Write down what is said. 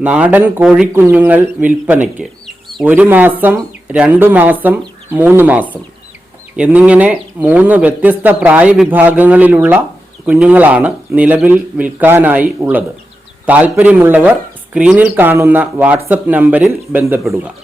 നാടൻ കോഴിക്കുഞ്ഞുങ്ങൾ വിൽപ്പനയ്ക്ക്. ഒരു മാസം രണ്ടു മാസം മൂന്ന് മാസം. എന്നിങ്ങനെ മൂന്ന് വ്യത്യസ്ത പ്രായവിഭാഗങ്ങളിലുള്ള കുഞ്ഞുങ്ങളാണ് നിലവിൽ വിൽക്കാനായി ഉള്ളത്. താൽപ്പര്യമുള്ളവർ സ്ക്രീനിൽ കാണുന്ന വാട്സപ്പ് നമ്പറിൽ ബന്ധപ്പെടുക.